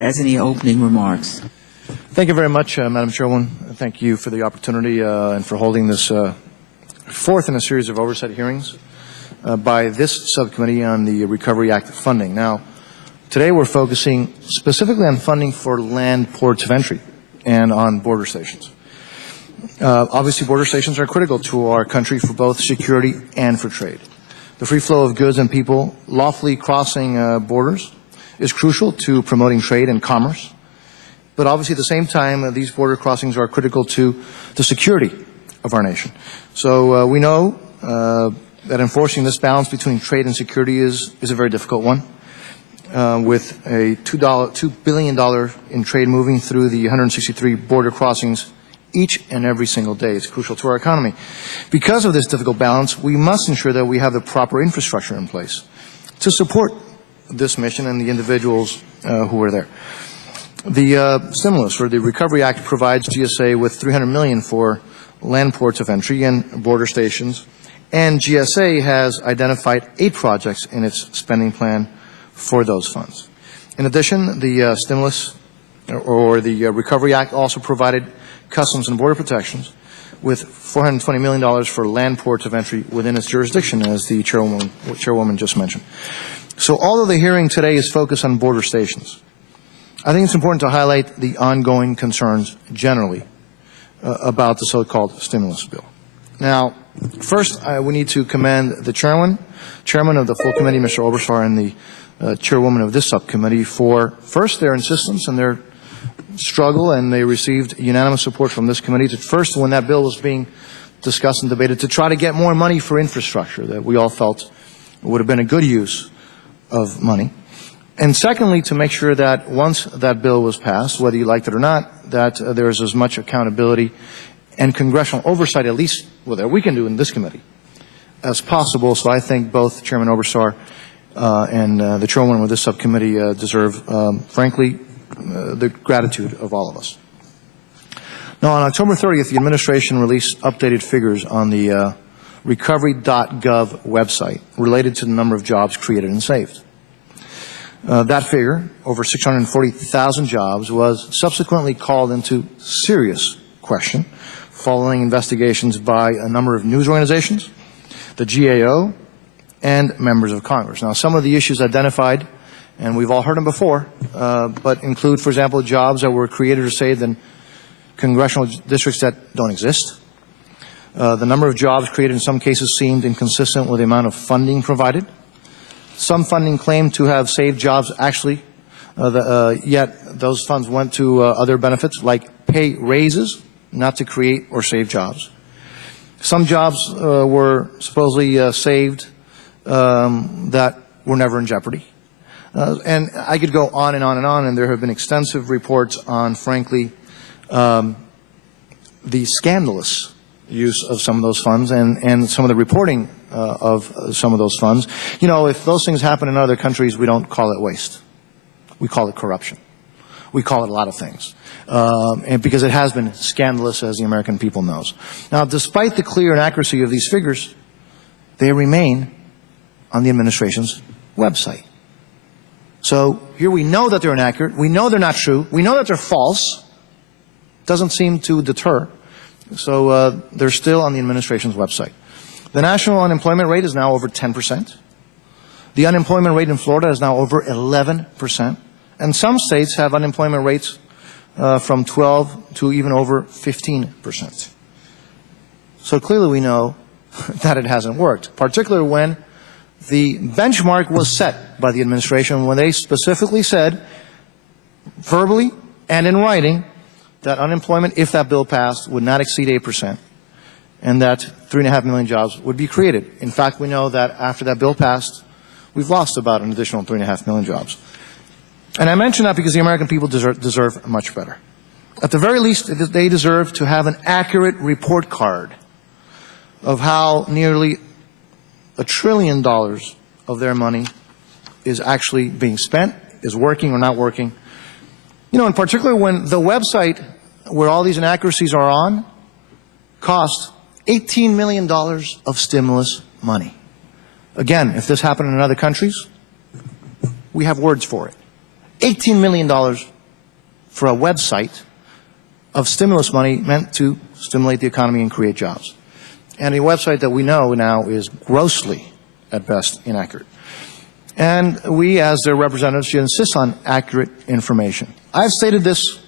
As any opening remarks? Thank you very much, Madam Chairwoman. Thank you for the opportunity and for holding this fourth in a series of oversight hearings by this subcommittee on the Recovery Act funding. Now, today we're focusing specifically on funding for land ports of entry and on border stations. Obviously, border stations are critical to our country for both security and for trade. The free flow of goods and people lawfully crossing borders is crucial to promoting trade and commerce. But obviously, at the same time, these border crossings are critical to the security of our nation. So we know that enforcing this balance between trade and security is a very difficult one. With a $2 billion in trade moving through the 163 border crossings each and every single day. It's crucial to our economy. Because of this difficult balance, we must ensure that we have the proper infrastructure in place to support this mission and the individuals who are there. The stimulus, or the Recovery Act, provides GSA with $300 million for land ports of entry and border stations, and GSA has identified 8 projects in its spending plan for those funds. In addition, the stimulus, or the Recovery Act, also provided Customs and Border Protections with $420 million for land ports of entry within its jurisdiction, as the chairwoman just mentioned. So although the hearing today is focused on border stations, I think it's important to highlight the ongoing concerns generally about the so-called stimulus bill. Now, first, we need to commend the chairman of the full committee, Mr. Oberstar, and the chairwoman of this subcommittee for, first, their insistence and their struggle, and they received unanimous support from this committee to, first, when that bill was being discussed and debated, to try to get more money for infrastructure that we all felt would have been a good use of money. And secondly, to make sure that once that bill was passed, whether you liked it or not, that there is as much accountability and congressional oversight, at least that we can do in this committee, as possible. So I think both Chairman Oberstar and the chairwoman of this subcommittee deserve, frankly, the gratitude of all of us. Now, on October 30th, the administration released updated figures on the recovery.gov website related to the number of jobs created and saved. That figure, over 640,000 jobs, was subsequently called into serious question following investigations by a number of news organizations, the GAO, and members of Congress. Now, some of the issues identified, and we've all heard them before, but include, for example, jobs that were created or saved in congressional districts that don't exist. The number of jobs created in some cases seemed inconsistent with the amount of funding provided. Some funding claimed to have saved jobs actually, yet those funds went to other benefits like pay raises, not to create or save jobs. Some jobs were supposedly saved that were never in jeopardy. And I could go on and on and on, and there have been extensive reports on, frankly, the scandalous use of some of those funds and some of the reporting of some of those funds. You know, if those things happen in other countries, we don't call it waste. We call it corruption. We call it a lot of things. And because it has been scandalous, as the American people knows. Now, despite the clear inaccuracy of these figures, they remain on the administration's website. So here we know that they're inaccurate. We know they're not true. We know that they're false. Doesn't seem to deter. So they're still on the administration's website. The national unemployment rate is now over 10%. The unemployment rate in Florida is now over 11%. And some states have unemployment rates from 12 to even over 15%. So clearly we know that it hasn't worked, particularly when the benchmark was set by the administration when they specifically said, verbally and in writing, that unemployment, if that bill passed, would not exceed 8%, and that 3.5 million jobs would be created. In fact, we know that after that bill passed, we've lost about an additional 3.5 million jobs. And I mention that because the American people deserve much better. At the very least, they deserve to have an accurate report card of how nearly $1 trillion of their money is actually being spent, is working or not working. You know, in particular, when the website where all these inaccuracies are on cost $18 million of stimulus money. Again, if this happened in other countries, we have words for it. $18 million for a website of stimulus money meant to stimulate the economy and create jobs. And a website that we know now is grossly, at best, inaccurate. And we, as their representatives, should insist on accurate information. I've stated this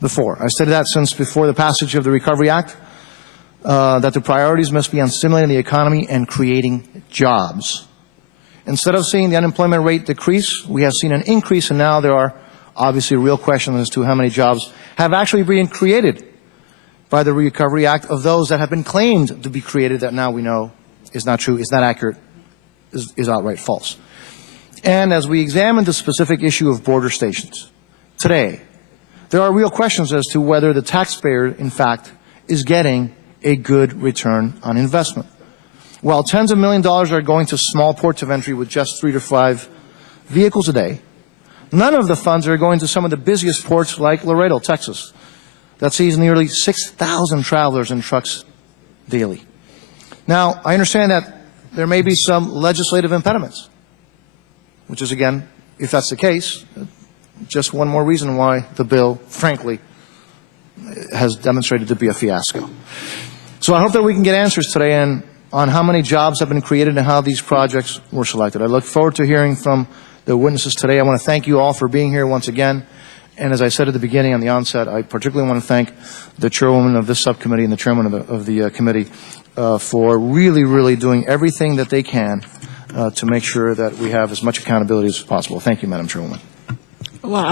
before. I've stated that since before the passage of the Recovery Act, that the priorities must be on stimulating the economy and creating jobs. Instead of seeing the unemployment rate decrease, we have seen an increase, and now there are obviously real questions as to how many jobs have actually been created by the Recovery Act of those that have been claimed to be created that now we know is not true, is not accurate, is outright false. And as we examine the specific issue of border stations today, there are real questions as to whether the taxpayer, in fact, is getting a good return on investment. While tens of millions of dollars are going to small ports of entry with just 3 to 5 vehicles a day, none of the funds are going to some of the busiest ports like Laredo, Texas, that sees nearly 6,000 travelers in trucks daily. Now, I understand that there may be some legislative impediments, which is, again, if that's the case, just one more reason why the bill, frankly, has demonstrated to be a fiasco. So I hope that we can get answers today on how many jobs have been created and how these projects were selected. I look forward to hearing from the witnesses today. I want to thank you all for being here once again. And as I said at the beginning, on the onset, I particularly want to thank the chairwoman of this subcommittee and the chairman of the committee for really doing everything that they can to make sure that we have as much accountability as possible. Thank you, Madam Chairwoman. Well,